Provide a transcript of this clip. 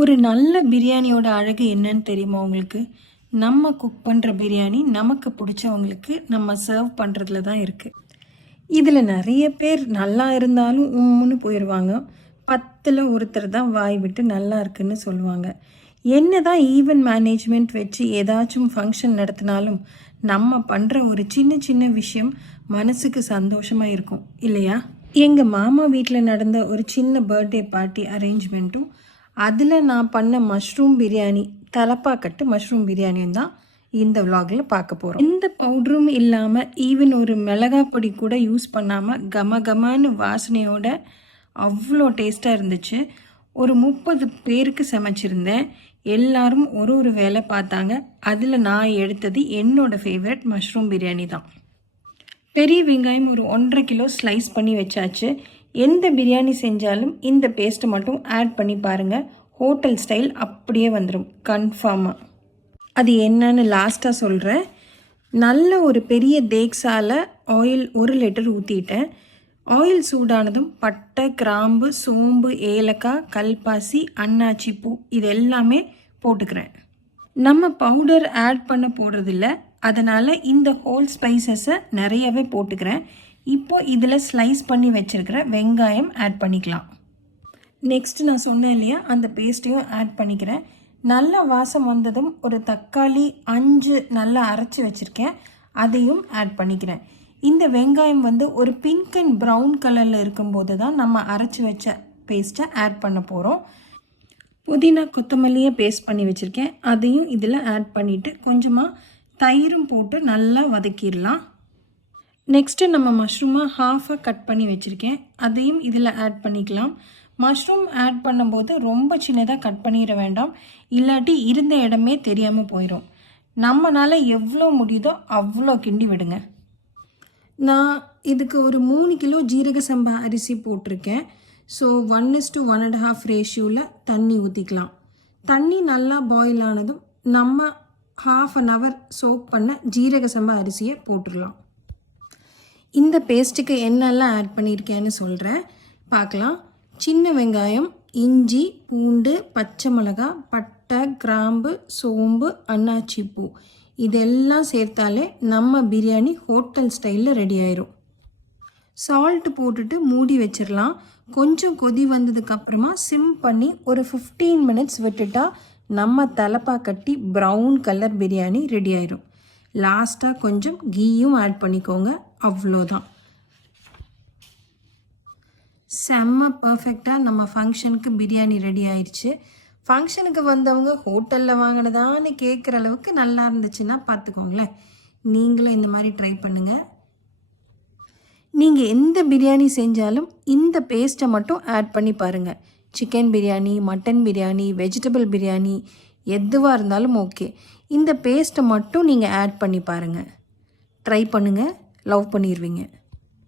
ஒரு நல்ல பிரியாணியோட அழகு என்னன்னு தெரியுமா உங்களுக்கு? நம்ம குக் பண்ணுற பிரியாணி நமக்கு பிடிச்சவங்களுக்கு நம்ம சர்வ் பண்ணுறதுல தான் இருக்குது. இதில் நிறைய பேர் நல்லா இருந்தாலும் உம்முன்னு போயிடுவாங்க. 10ல் ஒருத்தர் தான் வாய் விட்டு நல்லா இருக்குன்னு சொல்லுவாங்க. என்ன தான் ஈவென்ட் மேனேஜ்மெண்ட் வச்சு ஏதாச்சும் ஃபங்க்ஷன் நடத்தினாலும் நம்ம பண்ணுற ஒரு சின்ன சின்ன விஷயம் மனசுக்கு சந்தோஷமாக இருக்கும் இல்லையா? எங்கள் மாமா வீட்டில் நடந்த ஒரு சின்ன பர்த்டே பார்ட்டி அரேஞ்ச்மெண்ட்டும் அதில் நான் பண்ண மஷ்ரூம் பிரியாணி, தலப்பாக்கட்டு மஷ்ரூம் பிரியாணியும் தான் இந்த விலாகில் பார்க்க போகிறோம். எந்த பவுடரும் இல்லாமல் ஈவன் ஒரு மிளகாய் பொடி கூட யூஸ் பண்ணாமல் கமகமான்னு வாசனையோட அவ்வளோ டேஸ்ட்டாக இருந்துச்சு. ஒரு 30 பேருக்கு சமைச்சிருந்தேன். எல்லாரும் ஒரு வேலை பார்த்தாங்க. அதில் நான் எடுத்தது என்னோடய ஃபேவரட் மஷ்ரூம் பிரியாணி தான். பெரிய வெங்காயம் ஒரு 1.5 கிலோ ஸ்லைஸ் பண்ணி வச்சாச்சு. எந்த பிரியாணி செஞ்சாலும் இந்த பேஸ்ட்டை மட்டும் ஆட் பண்ணி பாருங்கள். ஹோட்டல் ஸ்டைல் அப்படியே வந்துடும் கன்ஃபார்மாக. அது என்னன்னு லாஸ்ட்டாக சொல்கிறேன். நல்ல ஒரு பெரிய தேக்ஸால் ஆயில் 1 லிட்டர் ஊற்றிட்டேன். ஆயில் சூடானதும் பட்டை, கிராம்பு, சோம்பு, ஏலக்காய், கல்பாசி, அன்னாச்சி பூ இது எல்லாமே போட்டுக்கிறேன். நம்ம பவுடர் ஆட் பண்ண போடுறதில்ல, அதனால் இந்த ஹோல் ஸ்பைசஸை நிறையவே போட்டுக்கிறேன். இப்போது இதில் ஸ்லைஸ் பண்ணி வச்சுருக்கிற வெங்காயம் ஆட் பண்ணிக்கலாம். நெக்ஸ்ட்டு நான் சொன்னேன் இல்லையா, அந்த பேஸ்ட்டையும் ஆட் பண்ணிக்கிறேன். நல்லா வாசம் வந்ததும் ஒரு தக்காளி 5 நல்லா அரைச்சி வச்சுருக்கேன், அதையும் ஆட் பண்ணிக்கிறேன். இந்த வெங்காயம் ஒரு பிங்க் அண்ட் ப்ரௌன் கலரில் இருக்கும்போது தான் நம்ம அரைச்சி வச்ச பேஸ்ட்டை ஆட் பண்ண போகிறோம். புதினா கொத்தமல்லியை பேஸ்ட் பண்ணி வச்சுருக்கேன், அதையும் இதில் ஆட் பண்ணிவிட்டு கொஞ்சமாக தயிரும் போட்டு நல்லா வதக்கிடலாம். நெக்ஸ்ட்டு நம்ம மஷ்ரூமை ஹாஃபாக கட் பண்ணி வச்சுருக்கேன், அதையும் இதில் ஆட் பண்ணிக்கலாம். மஷ்ரூம் ஆட் பண்ணும்போது ரொம்ப சின்னதாக கட் பண்ணிட வேண்டாம், இல்லாட்டி இருந்த இடமே தெரியாமல் போயிடும். நம்மளால் எவ்வளோ முடியுதோ அவ்வளோ கிண்டி விடுங்க. நான் இதுக்கு ஒரு 3 கிலோ ஜீரக சம்பா அரிசி போட்டிருக்கேன். ஸோ 1:1.5 ரேஷியோவில் தண்ணி ஊற்றிக்கலாம். தண்ணி நல்லா பாயில் ஆனதும் நம்ம 1/2 hour சோக் பண்ண ஜீரக சம்பா அரிசியை போட்டுடலாம். இந்த பேஸ்ட்டுக்கு என்னெல்லாம் ஆட் பண்ணியிருக்கேன்னு சொல்கிறேன், பார்க்கலாம். சின்ன வெங்காயம், இஞ்சி, பூண்டு, பச்சை மிளகாய், பட்டை, கிராம்பு, சோம்பு, அன்னாச்சி பூ இதெல்லாம் சேர்த்தாலே நம்ம பிரியாணி ஹோட்டல் ஸ்டைலில் ரெடி ஆயிரும். சால்ட்டு போட்டுட்டு மூடி வச்சிடலாம். கொஞ்சம் கொதி வந்ததுக்கப்புறமா சிம் பண்ணி ஒரு 15 minutes விட்டுட்டா நம்ம தலப்பா கட்டி ப்ரௌன் கலர் பிரியாணி ரெடி ஆயிரும். லாஸ்ட்டாக கொஞ்சம் கீயும் ஆட் பண்ணிக்கோங்க, அவ்வளோதான். செம்ம பர்ஃபெக்டாக நம்ம ஃபங்க்ஷனுக்கு பிரியாணி ரெடி ஆயிடுச்சு. ஃபங்க்ஷனுக்கு வந்தவங்க ஹோட்டலில் வாங்கினதான்னு கேட்குற அளவுக்கு நல்லா இருந்துச்சுன்னா பார்த்துக்கோங்களேன். நீங்களும் இந்த மாதிரி ட்ரை பண்ணுங்கள். நீங்கள் எந்த பிரியாணி செஞ்சாலும் இந்த பேஸ்ட்டை மட்டும் ஆட் பண்ணி பாருங்கள். Chicken biryani, mutton biryani, vegetable biryani எதுவாக இருந்தாலும் ஓகே. இந்த பேஸ்ட்டை மட்டும் நீங்கள் ஆட் பண்ணி பாருங்கள். ட்ரை பண்ணுங்கள், லவ் பண்ணிடுவீங்க.